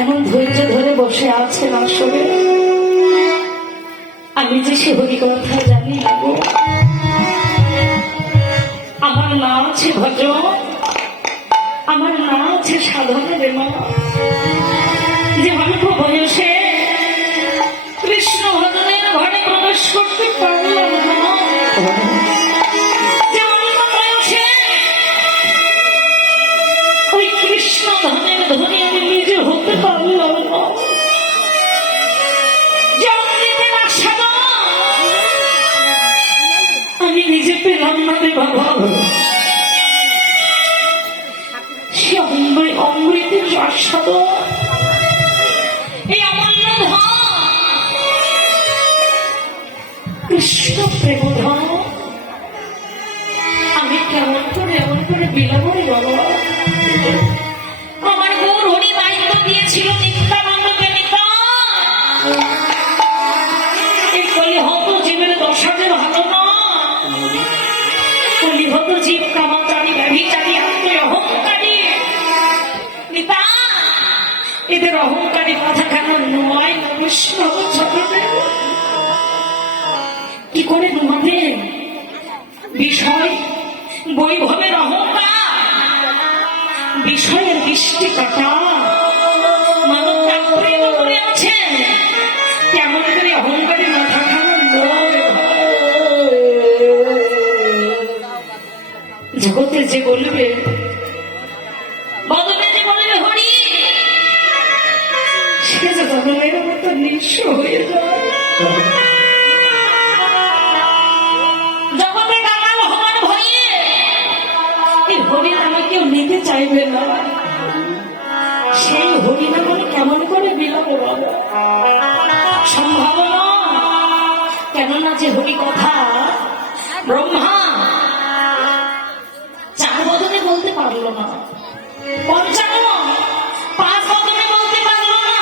এমন ধৈর্য ধরে বসে আছেন আসলে আমি যে সে হরি কথা জানি না গো। আমার নাম আছে ভদ্র, আমার নাম আছে সাধনা রে মা। যে অল্প বয়সে কৃষ্ণ ভজনের ঘরে প্রবেশ করতে পারলাম না, যে অল্প বয়সে ওই কৃষ্ণ ধনের ধনী আমি নিজে হতে পারলাম না, যে অমৃতের আশা আমি নিজে পেলাম না রে বাবা। সে অমৃতের আস্বাদ এই অমূল্য ধন কৃষ্ণ প্রেম ধন আমি কেমন করে বিলাবই বাবা। আমার গৌর হরি দায়িত্ব দিয়েছিল নিত্যানন্দকে নিতা এই কলিহত জীবের দশা যে ভালো না। কলিহত জীব কামাচারী ব্যভিচারী অহংকারী নিতা এদের অহংকারী কথা কেন নয় না কৃষ্ণ কি করে তোমাদের বিষয় বৈভবের অহংকার বিষয়ের বৃষ্টি কাটা মানব প্রেম করে আছেন কেমন করে অহংকারী না থাকার জগতে যে বলবে বদলে যে বলবে হরি সে যে বদলের মতো নিঃস্ব হয়ে যায়। জগতে কাঙাল হওয়ার ভয়ে এই হরিনামে কেউ নিতে চাইবে না। সেই হরিনামে কেমন করে বিলাপ সম্ভব না, কেননা যে হরি কথা ব্রহ্মা চার বদনে বলতে পারলো না, পঞ্চান্ন পাঁচ বদনে বলতে পারলো না।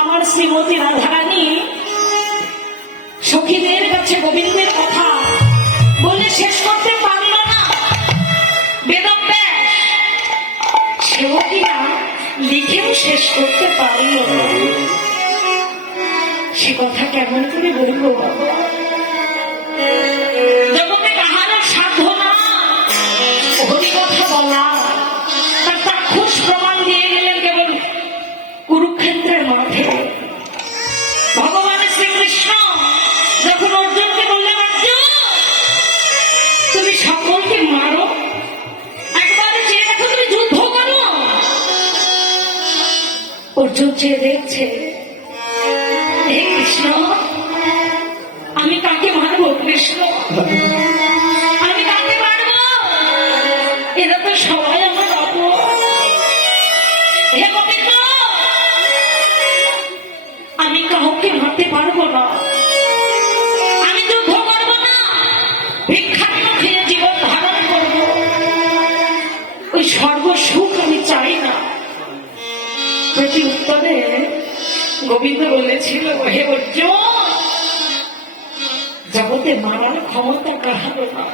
আমার শ্রীমতী রাধারানী সখীদের কাছে গোবিন্দের কথা বলে শেষ করতে পারল না। বেদব্যাস সেও কিনা লিখেও শেষ করতে পারল না। সে কথা কেমন করে বলবো বাবা। জগতে কাহারও সাধ্য না হরি কথা বলা। তার চাক্ষুষ প্রমাণ দিয়ে গেলেন কেবল কুরুক্ষেত্রের মাঠে। ভগবান শ্রীকৃষ্ণ যখন অর্জুনকে বললেন অর্জুন তুমি সকলকে মারো, একবারে চেয়ে দেখো তুমি যুদ্ধ করো। অর্জুন চেয়ে দেখছে হে কৃষ্ণ আমি কাকে মারবো কৃষ্ণ, আমি কাকে মারবো? এরা তো সবাই আমার বাবু। হে গোবিন্দ আমি কাউকে মারতে পারবো না, আমি যুদ্ধ করবো না, ভিক্ষান্ন খেয়ে জীবন ধারণ করবো। ওই সর্বসুখ আমি চাই না। প্রতি উত্তরে গোবিন্দ বলেছিল হে অর্জুন জগতে মারার ক্ষমতা কাহারও না,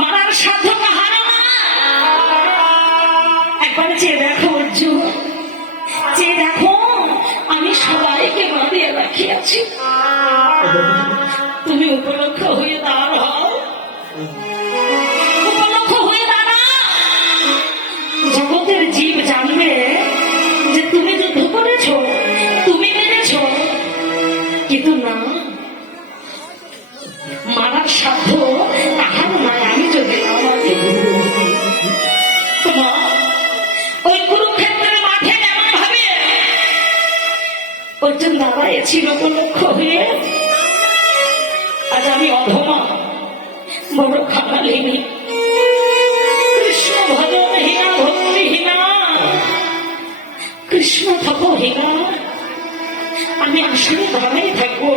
মারার সাধ্য কাহারও না। একবার চেয়ে দেখো অর্জুন, চেয়ে দেখো আমি সবাইকে বাঁধিয়ে রাখিয়াছি, তুমি উপলক্ষ হয়ে দাঁড়াও, উপলক্ষ হয়ে দাঁড়াও। জগতের জীব জানবে যে তুমি যুদ্ধ করেছ, তুমি মেরেছ, কিন্তু না মারার সাধ্য তাহার নয়। আমি যদি ওই কুরুক্ষেত্রের মাঠে এমন ভাবে অর্জুন দাঁড়াইছিল উপলক্ষ হয়ে। আজ আমি অধমা বড় খামালিনী, কৃষ্ণ ভজনহীনা ভক্তিহীনা, কৃষ্ণ থাকহীনা, আমি আসলে দাঁড়াই থাকবো,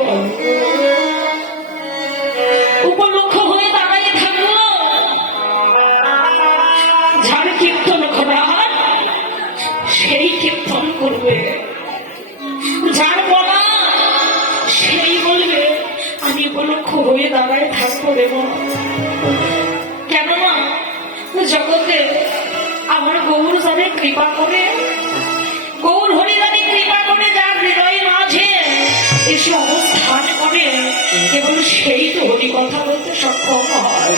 উপলক্ষ হয়ে দাঁড়াই থাকবো। যার কীর্তন করা সেই কীর্তন করবে, যার বলা সেই বলবে আমি উপলক্ষ হয়ে দাঁড়ায় থাকবো দেব। কেননা জগতে আমার গৌর যাদের কৃপা করে, গৌর হরি যাদের কৃপা করে, যার হৃদয়ের মাঝে এসে অবস্থান করে, কেবল সেই তো হরি কথা বলতে সক্ষম হয়।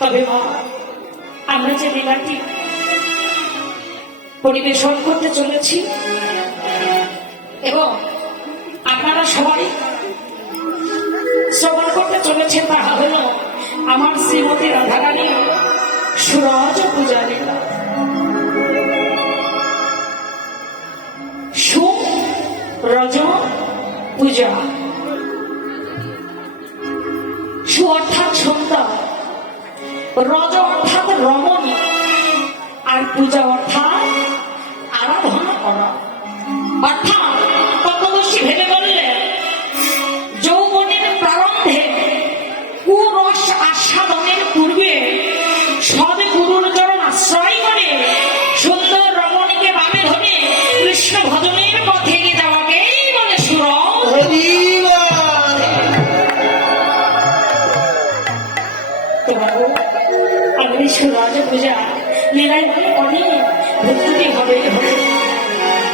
তবে মা, আমরা যে লীলাটি পরিবেশন করতে চলেছি এবং আপনারা সবাই শ্রবণ করতে চলেছেন, তা হল আমার শ্রীমতী রাধারানী সুরজ পূজা লীলা। সুরজ পূজা, সু অর্থাৎ সুন্দর, রজ অর্থাৎ রমণী, আর পূজা অর্থাৎ আরাধনা করা। অর্থাৎ তত্ত্বদর্শী ভেবে বললেন, যৌবনের প্রারম্ভে কুরস আস্বাদনের পূর্বে সদ গুরুর চরণ আশ্রয় করে সুন্দর রমণীকে বামে ধরে কৃষ্ণ ভজনের পথে এগিয়ে যাওয়াকেই বলে সুরজ। আমি সুরজ পূজা লীলায় অনেক ভক্তি হবে।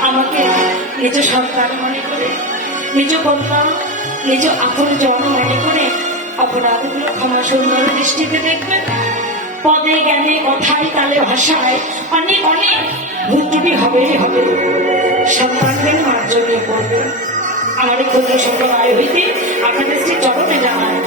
আমাকে নিজ সন্তান মনে করে, নিজ কন্যা, নিজ আপন জন মনে করে অপরাধগুলো ক্ষমা সুন্দর দৃষ্টিতে দেখবেন। পদে জ্ঞানে কথায় তালে ভাষায় অনেক অনেক ভুল হবেই হবে। সন্তানদের মার্জনীয় করবে। আমার ক্ষুদ্র সুন্দর আয় হইতে আপনাদের শ্রী চরণে জানায়